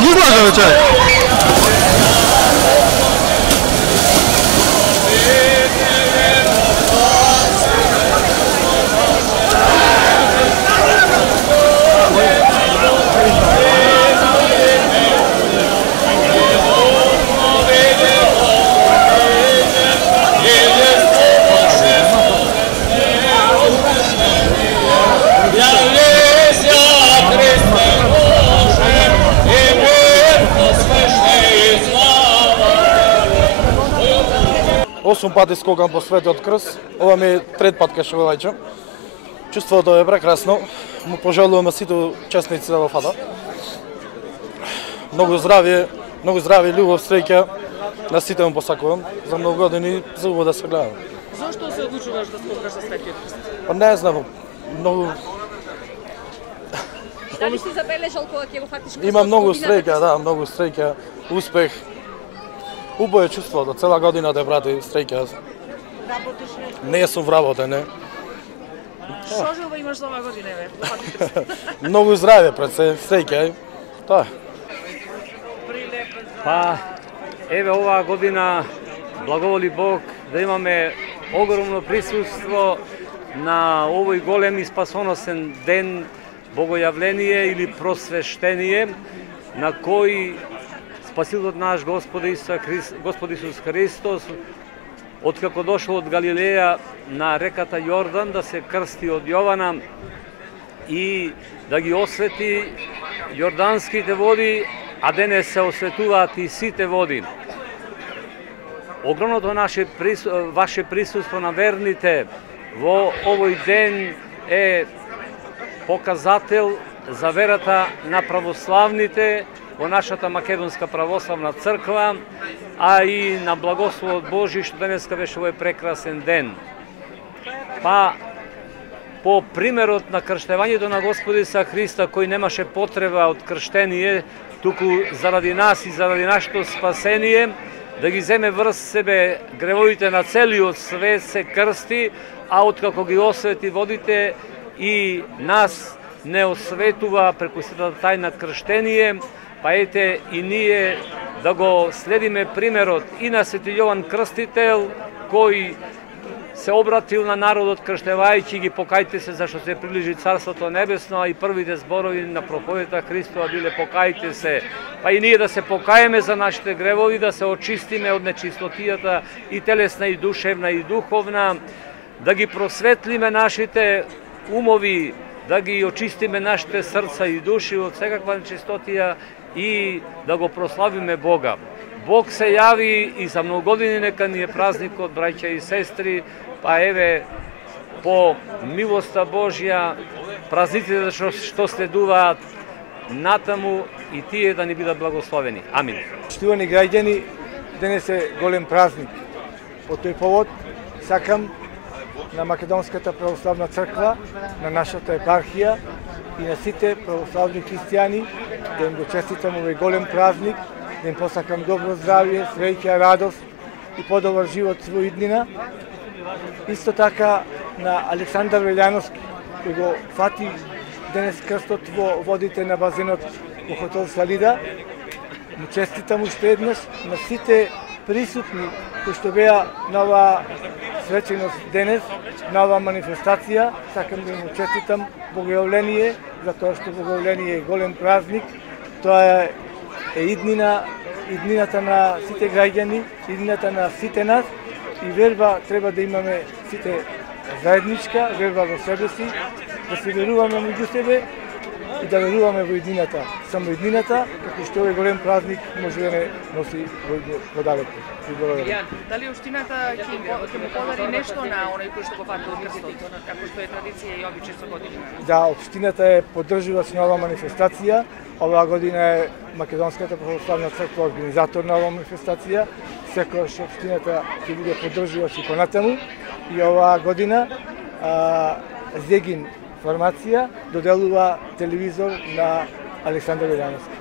ги излажа вече. Осум пати скокам по Светиот крст. Ова ми е трет пат кај Шевелајче. Чувството е прекрасно. Му пожелуваме сите учесници во фата. Многу здравје, љубов, среќа на сите му посакувам. За многу години за убаво да се гледам. Зошто се одлучуваш да скокаш со Светиот крст? Па не знам, многу... Дали си забележал кога ќе го фатиш крстот? Има многу среќа, да, многу среќа, успех. Убаво е чувството, цела година да прати среќа. Не сум вработен, не. Што желба имаш за оваа година, бе? Многу здравје пред се, среќа. Тоа. Па, еве оваа година, благоволи Бог, да имаме огромно присуство на овој голем и спасоносен ден, богојавление или просвештение, на кој Спасителот наш Господ Исус Христос, откако дошол од Галилеја на реката Јордан да се крсти од Јована и да ги освети јорданските води, а денес се осветуваат и сите води. Огромното ваше присуство на верните во овој ден е показател за верата на православните во нашата Македонска православна црква, а и на благословот Божи што денеска беше овој прекрасен ден. Па, по примерот на крштевањето на Господа Исуса Христа, кој немаше потреба од крштение, туку заради нас и заради нашето спасение, да ги земе врз себе гревовите на целиот свет, се крсти, а откако ги освети водите и нас не осветува преку светата тајна крштение, па ете и ние да го следиме примерот и на Свети Јован Крстител, кој се обратил на народот крштевајќи ги покајте се зашто се приближи Царството Небесно, а и првите зборови на проповедта Христова биле покајте се. Па и ние да се покаеме за нашите гревови, да се очистиме од нечистотијата и телесна, и душевна, и духовна, да ги просветлиме нашите умови, да ги очистиме нашите срца и души од секаква нечистотија и да го прославиме Бога. Бог се јави и за многу години нека ни е празникот, браќа и сестри, па еве по милоста Божја празниците што следуваат натаму и тие да ни бидат благословени. Амин. Штувани граѓани, денес е голем празник. По тој повод сакам на Македонската православна црква, на нашата епархија и на сите православни христијани да им го честитам овој голем празник, да им посакам добро здравје, среќа, радост и подобар живот во иднина. Исто така на Александар Велјановски, кој го фати денес крстот во водите на базенот во хотел Салида. Му честитам уште еднаш на сите присутни кои што беа на оваа свеченост денес, на оваа манифестација. Сакам да им честитам богојавление, затоа што богојавление е голем празник. Тоа е иднината на сите граѓани, иднината на сите нас и верба треба да имаме сите заедничка, верба во себе си, да се веруваме меѓу себе и да веруваме во иднината. Само иднината, како што овој голем празник може да не носи во далеко. Дали општината ќе му подари нешто на оној кој што го фати од крстот, како што е традиција и обичај со година? Да, општината е поддржувач на оваа манифестација. Оваа година е Македонската православна црква организатор на оваа манифестација. Секогаш општината ќе биде поддржувач и понатаму. И оваа година Зегин формација доделува телевизор на Александар Велјановски.